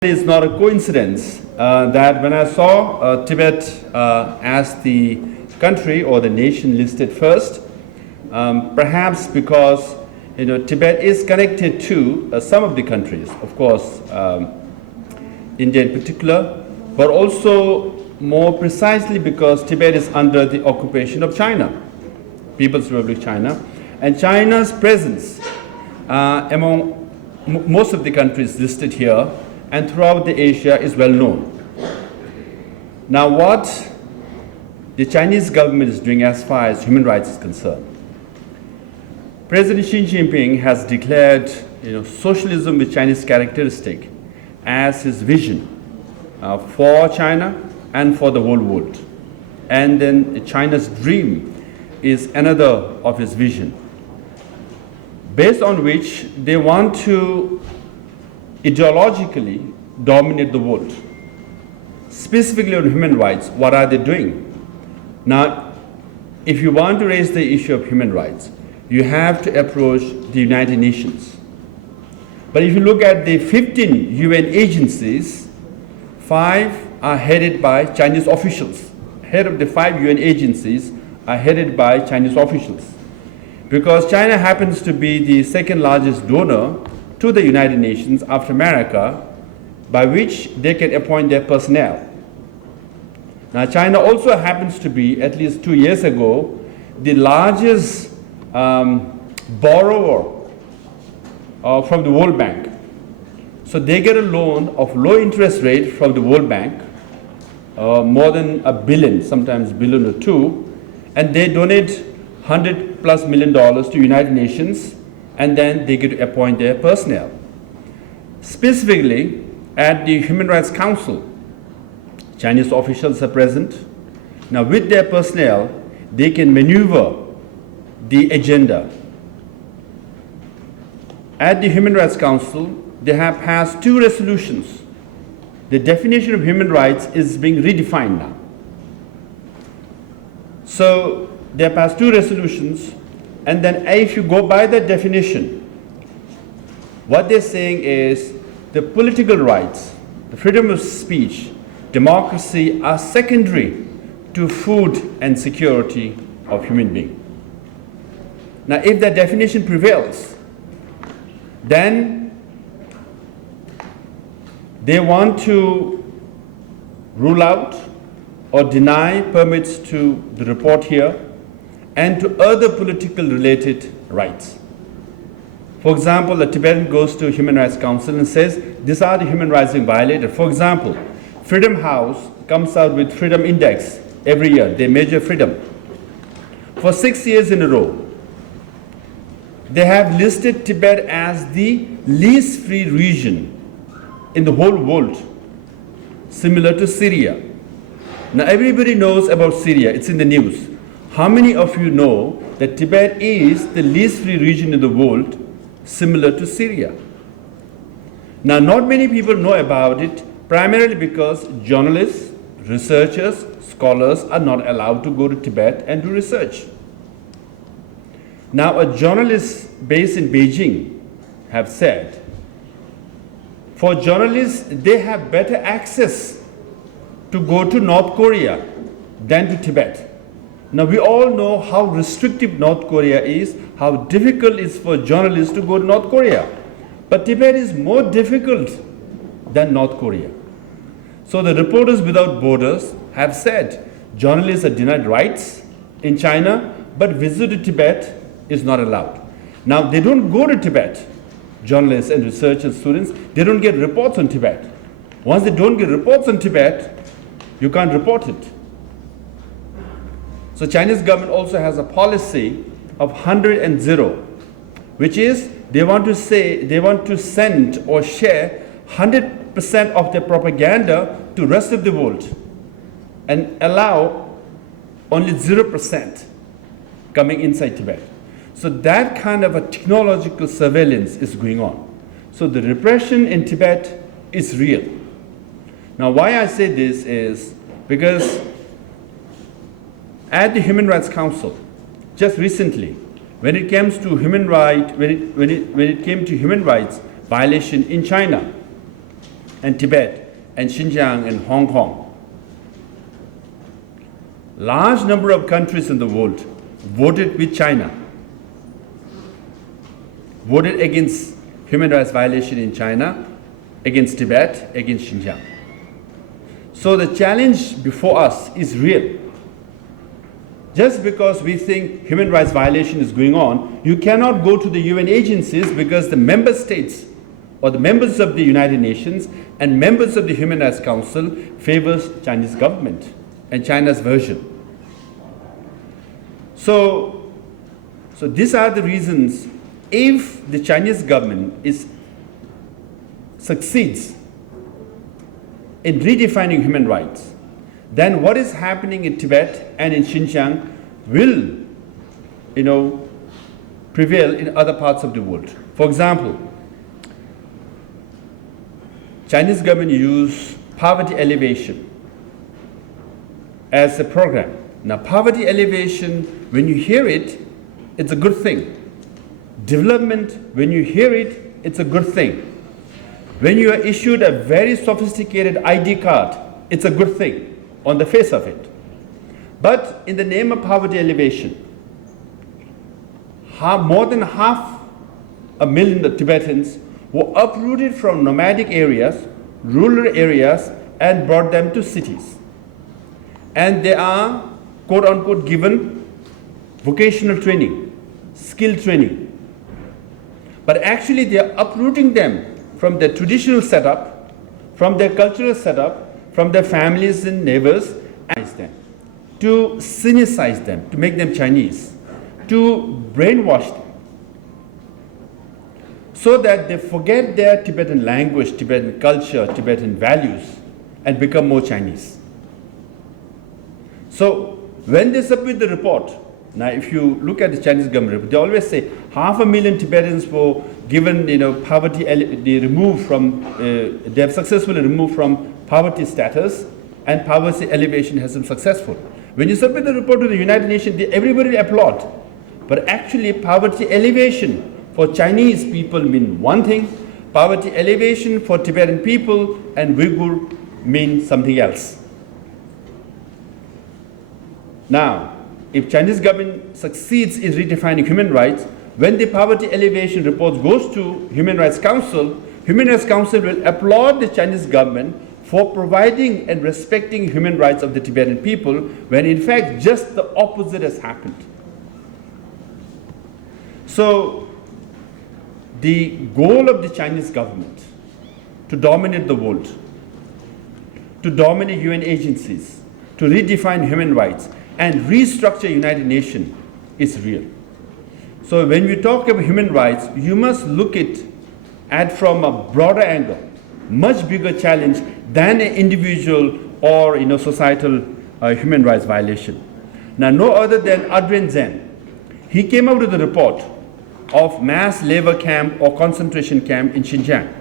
It's not a coincidence that when I saw Tibet as the country or the nation listed first, perhaps because Tibet is connected to some of the countries, of course, India in particular, but also more precisely because Tibet is under the occupation of China, People's Republic of China, and China's presence among most of the countries listed here and throughout the Asia is well known. Now what the Chinese government is doing as far as human rights is concerned, President Xi Jinping has declared socialism with Chinese characteristic as his vision for China and for the whole world. And then China's dream is another of his vision, based on which they want to ideologically dominate the world. Specifically on human rights, what are they doing? Now, if you want to raise the issue of human rights, you have to approach the United Nations. But if you look at the 15 UN agencies, 5 are headed by Chinese officials. Head of the 5 UN agencies are headed by Chinese officials. Because China happens to be the second largest donor to the United Nations after America, by which they can appoint their personnel. Now, China also happens to be, at least 2 years ago, the largest borrower from the World Bank. So they get a loan of low interest rate from the World Bank, more than $1 billion, sometimes $1 billion or $2 billion, and they donate $100+ million to United Nations, and then they get to appoint their personnel. Specifically, at the Human Rights Council, Chinese officials are present. Now, with their personnel, they can maneuver the agenda. At the Human Rights Council, they have passed 2 resolutions. The definition of human rights is being redefined now. So, they have passed 2 resolutions. And then if you go by the definition, what they're saying is the political rights, the freedom of speech, democracy are secondary to food and security of human being. Now, if that definition prevails, then they want to rule out or deny permits to the report here and to other political related rights. For example, the Tibetan goes to Human Rights Council and says, these are the human rights being violated. For example, Freedom House comes out with Freedom Index every year. They measure freedom. For 6 years in a row, they have listed Tibet as the least free region in the whole world, similar to Syria. Now, everybody knows about Syria. It's in the news. How many of you know that Tibet is the least free region in the world, similar to Syria? Now, not many people know about it, primarily because journalists, researchers, scholars are not allowed to go to Tibet and do research. Now, a journalist based in Beijing have said, for journalists, they have better access to go to North Korea than to Tibet. Now, we all know how restrictive North Korea is, how difficult it is for journalists to go to North Korea. But Tibet is more difficult than North Korea. So the Reporters Without Borders have said journalists are denied rights in China, but visit to Tibet is not allowed. Now, they don't go to Tibet, journalists and researchers, students, they don't get reports on Tibet. Once they don't get reports on Tibet, you can't report it. So Chinese government also has a policy of 100 and 0, which is they want to send or share 100% of their propaganda to rest of the world and allow only 0% coming inside Tibet. So that kind of a technological surveillance is going on. So the repression in Tibet is real. Now, why I say this is because at the Human Rights Council, just recently, when it came to human rights violation in China, and Tibet and Xinjiang and Hong Kong. Large number of countries in the world voted with China, voted against human rights violation in China, against Tibet, against Xinjiang. So the challenge before us is real. Just because we think human rights violation is going on, you cannot go to the UN agencies because the member states or the members of the United Nations and members of the Human Rights Council favors Chinese government and China's version. So these are the reasons. If the Chinese government succeeds in redefining human rights, then what is happening in Tibet and in Xinjiang will, prevail in other parts of the world. For example, Chinese government use poverty elevation as a program. Now, poverty elevation, when you hear it, it's a good thing. Development, when you hear it, it's a good thing. When you are issued a very sophisticated ID card, it's a good thing on the face of it. But in the name of poverty elevation, more than 500,000 Tibetans were uprooted from nomadic areas, rural areas, and brought them to cities. And they are, quote unquote, given vocational training, skill training. But actually they are uprooting them from their traditional setup, from their cultural setup, from their families and neighbors, and them, to sinicize them, to make them Chinese, to brainwash them, so that they forget their Tibetan language, Tibetan culture, Tibetan values, and become more Chinese. So when they submit the report, now if you look at the Chinese government report, they always say 500,000 Tibetans were given, poverty, they have successfully removed from poverty status, and poverty elevation has been successful. When you submit the report to the United Nations, everybody applaud. But actually, poverty elevation for Chinese people mean one thing, poverty elevation for Tibetan people and Uyghur mean something else. Now, if Chinese government succeeds in redefining human rights, when the poverty elevation report goes to Human Rights Council will applaud the Chinese government for providing and respecting human rights of the Tibetan people, when in fact just the opposite has happened. So the goal of the Chinese government to dominate the world, to dominate UN agencies, to redefine human rights and restructure United Nations is real. So when we talk about human rights, you must look at from a broader angle, much bigger challenge than an individual or societal human rights violation. Now, no other than Adrian Zen, he came out with a report of mass labor camp or concentration camp in Xinjiang,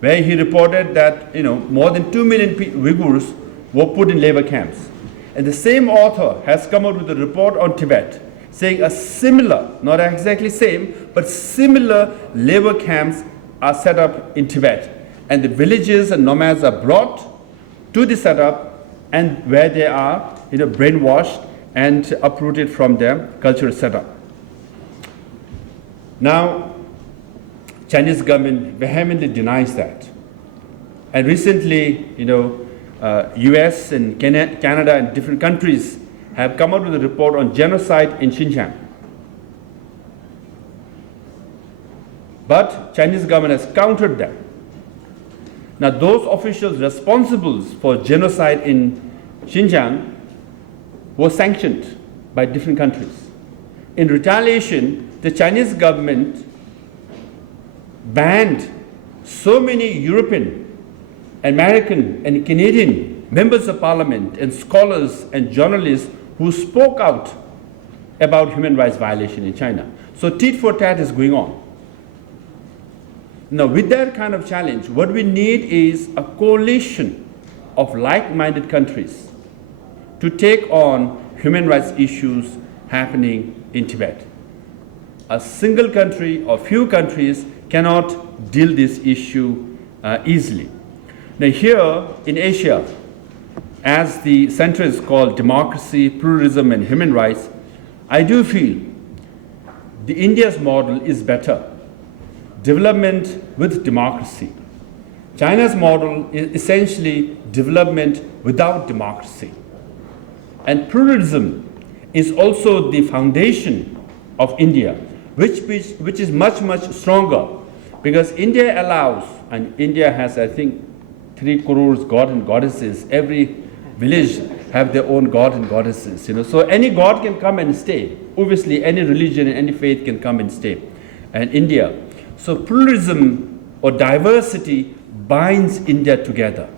where he reported that more than 2 million Uyghurs were put in labor camps. And the same author has come out with a report on Tibet, saying a similar, not exactly same, but similar labor camps are set up in Tibet. And the villages and nomads are brought to the setup, and where they are brainwashed and uprooted from their cultural setup. Now, Chinese government vehemently denies that. And recently, US and Canada and different countries have come out with a report on genocide in Xinjiang. But Chinese government has countered them. Now, those officials responsible for genocide in Xinjiang were sanctioned by different countries. In retaliation, the Chinese government banned so many European, American, and Canadian members of parliament and scholars and journalists who spoke out about human rights violation in China. So tit for tat is going on. Now, with that kind of challenge, what we need is a coalition of like-minded countries to take on human rights issues happening in Tibet. A single country or few countries cannot deal this issue easily. Now here in Asia, as the center is called democracy, pluralism and human rights, I do feel the India's model is better. Development with democracy. China's model is essentially development without democracy. And pluralism is also the foundation of India, which is much, much stronger, because India allows, and India has, I think, 3 crores god and goddesses. Every village have their own god and goddesses. So any god can come and stay. Obviously, any religion and any faith can come and stay. And India. So pluralism or diversity binds India together.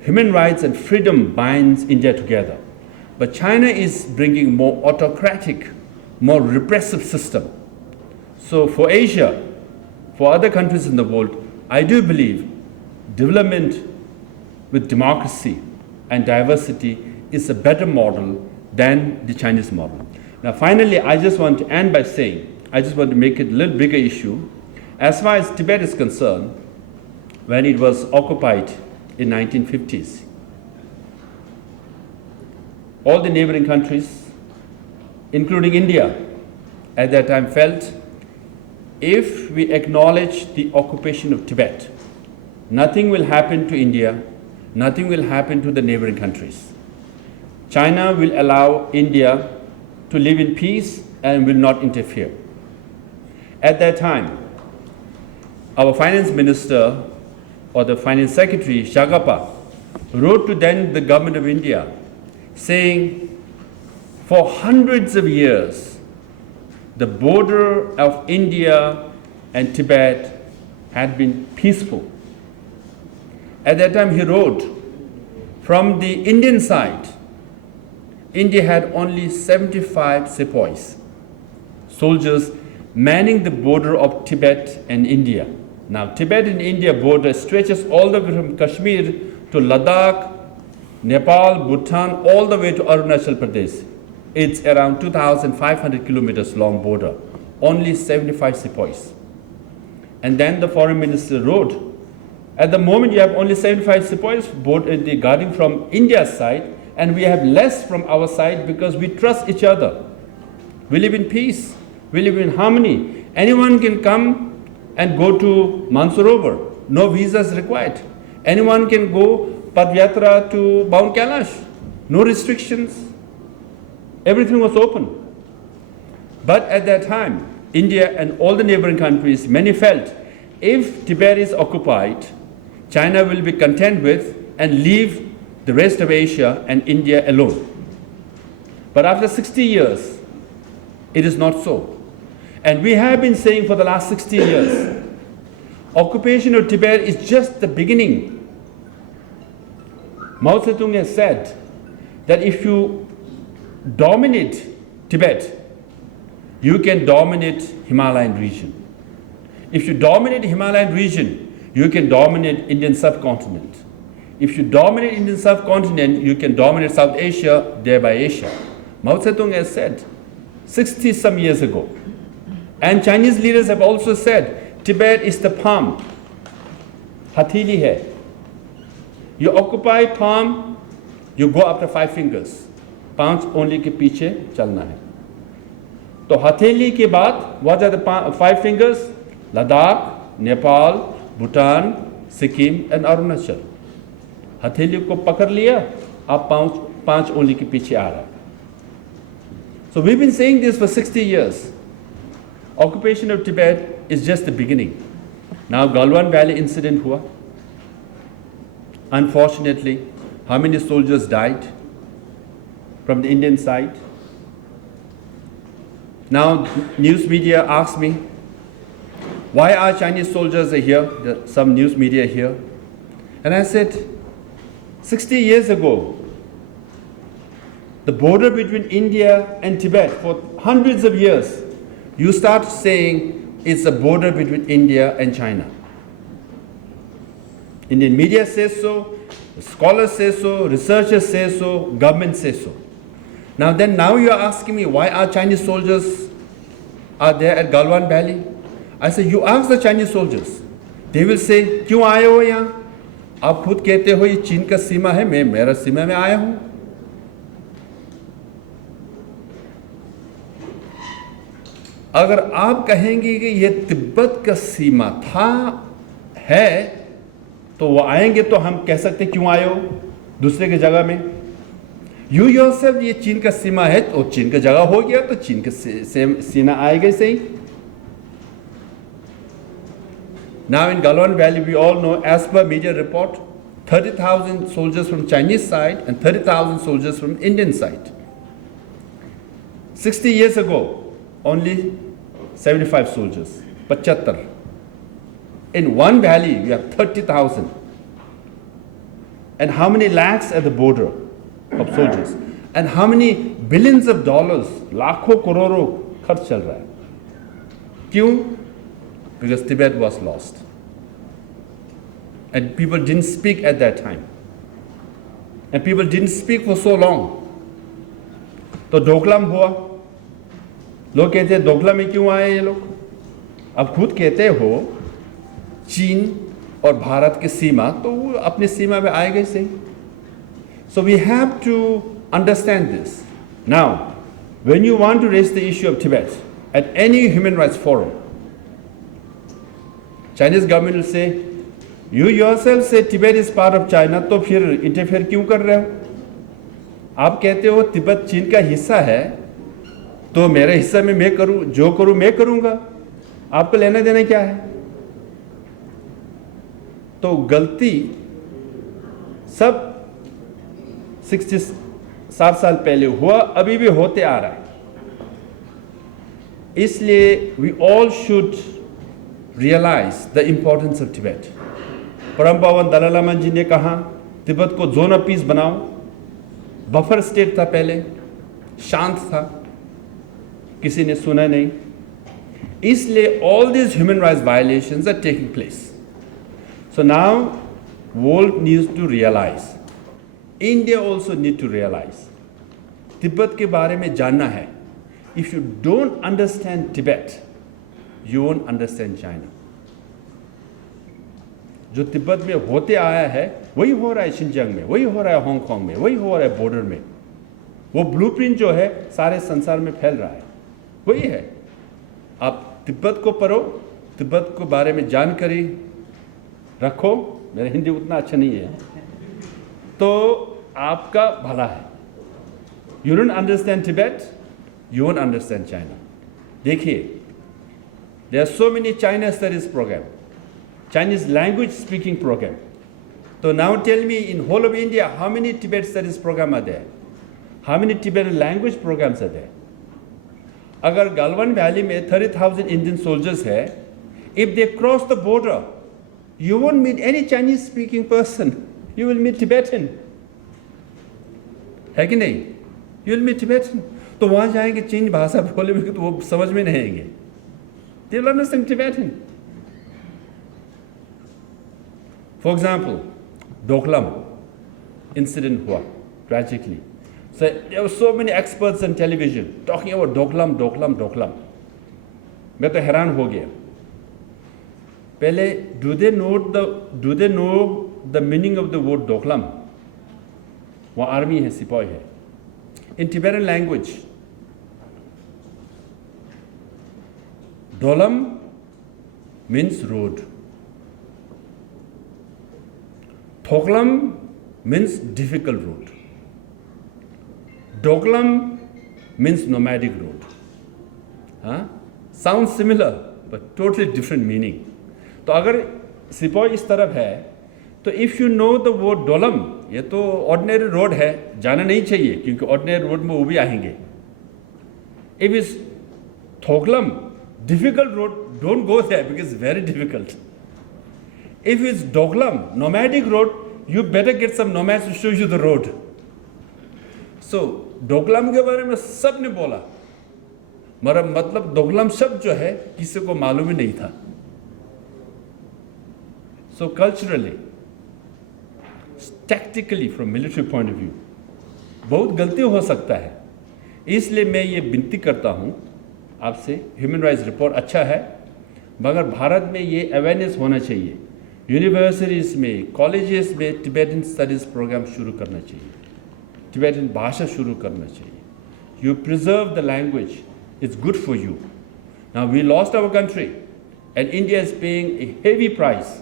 Human rights and freedom binds India together. But China is bringing more autocratic, more repressive system. So for Asia, for other countries in the world, I do believe development with democracy and diversity is a better model than the Chinese model. Now finally, I just want to end by saying, I just want to make it a little bigger issue. As far as Tibet is concerned, when it was occupied in 1950s, all the neighboring countries, including India, at that time felt if we acknowledge the occupation of Tibet, nothing will happen to India, nothing will happen to the neighboring countries. China will allow India to live in peace and will not interfere. At that time, our finance minister or the finance secretary, Shagapa, wrote to then the government of India saying, for hundreds of years, the border of India and Tibet had been peaceful. At that time he wrote, from the Indian side, India had only 75 sepoys, soldiers manning the border of Tibet and India. Now Tibet and India border stretches all the way from Kashmir to Ladakh, Nepal, Bhutan, all the way to Arunachal Pradesh. It's around 2,500 kilometers long border, only 75 sepoys. And then the foreign minister wrote, at the moment you have only 75 sepoys guarding from India's side, and we have less from our side because we trust each other. We live in peace, we live in harmony. Anyone can come and go to Mansarovar, no visas required. Anyone can go Padyatra to Mount Kailash, no restrictions. Everything was open. But at that time, India and all the neighboring countries, many felt if Tibet is occupied, China will be content with and leave the rest of Asia and India alone. But after 60 years, it is not so. And we have been saying for the last 60 years, occupation of Tibet is just the beginning. Mao Zedong has said that if you dominate Tibet, you can dominate Himalayan region. If you dominate Himalayan region, you can dominate Indian subcontinent. If you dominate Indian subcontinent, you can dominate South Asia, thereby Asia. Mao Zedong has said 60 some years ago. And Chinese leaders have also said, Tibet is the palm. Hatheli hai. You occupy palm, you go after 5 fingers. 5 only के पीछे चलना है. तो हथेली के बाद what are the 5 fingers? Ladakh, Nepal, Bhutan, Sikkim and Arunachal. हथेली को पकड़ लिया, आप 5 only के पीछे आ रहा. So we've been saying this for 60 years. Occupation of Tibet is just the beginning. Now Galwan Valley incident हुआ. Unfortunately, how many soldiers died from the Indian side? Now news media asks me, why are Chinese soldiers here? Some news media here. And I said, 60 years ago, the border between India and Tibet for hundreds of years, you start saying it's a border between India and China. Indian media says so, scholars say so, researchers say so, government says so. Now you are asking me why are Chinese soldiers are there at Galwan Valley? I say, you ask the Chinese soldiers. They will say, क्यों आए हो यहाँ? आप खुद कहते हो ये चीन का सीमा है, मैं मेरा सीमा में आया हूं। अगर आप कहेंगे कि ये तिब्बत का सीमा था है, तो वो आएंगे तो हम कह सकते क्यों आए हो दूसरे की जगह में। यू योरसेल्फ ये चीन का सीमा है तो चीन का जगह हो गया, तो चीन का सीना आएगा सही। Now in Galwan Valley, we all know, as per media report, 30,000 soldiers from Chinese side and 30,000 soldiers from Indian side. 60 years ago, only 75 soldiers, 75. In one valley, we have 30,000. And how many lakhs at the border of soldiers? And how many billions of dollars, लाखों करोड़ों खर्च चल रहा है। क्यों? Because Tibet was lost. And people didn't speak at that time. And people didn't speak for so long. तो डोकलाम हुआ। लोग कहते हैं डोकलाम में क्यों आए ये लोग? अब खुद कहते हो चीन और भारत की सीमा, तो वो अपनी सीमा में आएगा सही। So we have to understand this. Now, when you want to raise the issue of Tibet at any human rights forum, Chinese government will say, you yourself say Tibet is part of China, तो फिर interfere क्यों कर रहे हो? आप कहते हो तिब्बत चीन का हिस्सा है, तो मेरे हिस्सा में मैं करूं, जो करूं मैं करूंगा, आपको लेना देना क्या है? तो गलती सब 60 साल पहले हुआ, अभी भी होते आ रहा है। इसलिए we all should realize the importance of Tibet. परम पावन दलाई लामा जी ने कहा तिब्बत को जोन ऑफ पीस बनाओ। बफर स्टेट था पहले, शांत था, किसी ने सुना नहीं। इसलिए all these human rights violations are taking place. So now world needs to realize, India also need to realize, Tibet के बारे में जानना है। If you don't understand Tibet, you won't understand China. जो तिब्बत में होते आया है वही हो रहा है शिनजियांग में, वही हो रहा है हांगकांग में, वही हो रहा है बॉर्डर में। वो ब्लूप्रिंट जो है सारे संसार में फैल रहा है, वही है। आप तिब्बत को पढ़ो, तिब्बत के बारे में जानकारी रखो। मेरा हिंदी उतना अच्छा नहीं है, तो आपका भला है। You don't understand Tibet, you won't understand China. देखिए, there are so many China studies program, Chinese language speaking program. So now tell me, in whole of India, how many Tibet studies program are there? How many Tibetan language programs are there? अगर गालवन valley में 30,000 Indian soldiers है, if they cross the border, you won't meet any Chinese speaking person. You will meet Tibetan. है कि नहीं? You will meet Tibetan. तो वहाँ जाएंगे चीनी भाषा बोलेंगे तो वो समझ में नहीं आएंगे। They will understand Tibetan. For example, Doklam incident हुआ tragically. So there were so many experts on television talking about Doklam, Doklam, Doklam. मैं तो हैरान हो गया। पहले do they know the meaning of the word Doklam? वो army है, सिपाही है। In Tibetan language, Dolam means road. Thoklam means difficult road. Doklam means nomadic road. Sounds similar but totally different meaning. तो अगर सिपाही इस तरफ है तो if you know the word Doklam, ये तो ऑर्डिनरी रोड है, जाना नहीं चाहिए क्योंकि ऑर्डिनरी रोड में वो भी आएंगे। If is Doklam difficult road, don't go there because very difficult. If is Doklam nomadic road, you better get some nomads to show you the road. So Doklam के बारे में सब ने बोला, मगर मतलब डोकलम शब्द जो है किसी को मालूम ही नहीं था। So culturally, tactically from military point of view, बहुत गलती हो सकता है। इसलिए मैं ये विनती करता हूँ आपसे, ह्यूमन राइट्स रिपोर्ट अच्छा है, मगर भारत में ये अवेयरनेस होना चाहिए यूनिवर्सिटीज़ में, कॉलेजेस में टिबेटन स्टडीज़ प्रोग्राम शुरू करना चाहिए, टिबेटन भाषा शुरू करना चाहिए. You preserve the language, it's good for you. Now we lost our country and India is paying a heavy price.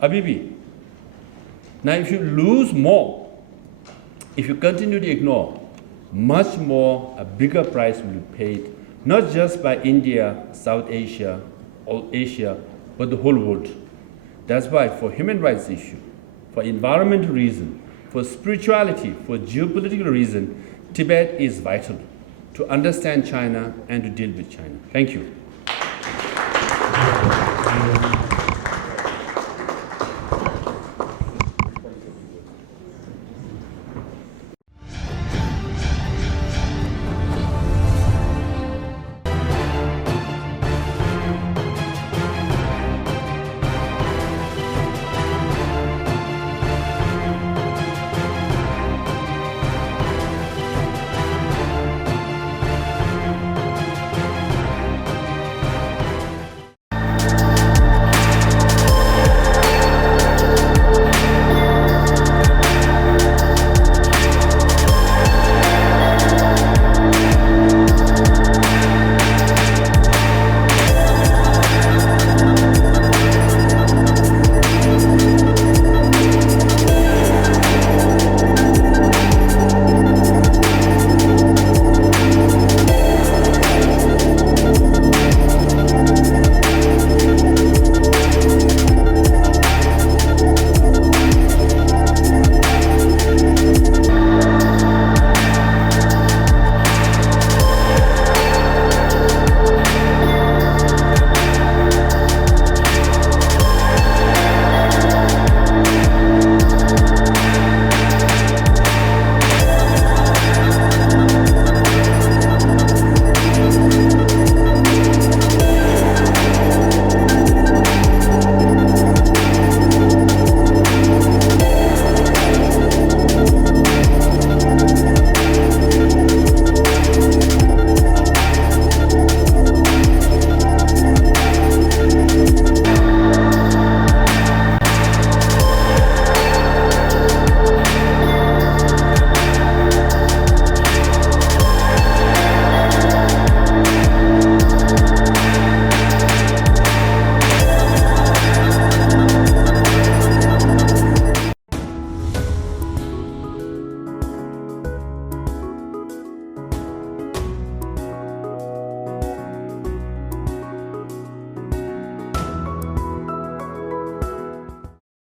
Abhi bhi. Now if you lose more, if you continue to ignore, much more, a bigger price will be paid, not just by India, South Asia, or Asia, but the whole world. That's why for human rights issue, for environmental reason, for spirituality, for geopolitical reason, Tibet is vital to understand China and to deal with China. Thank you.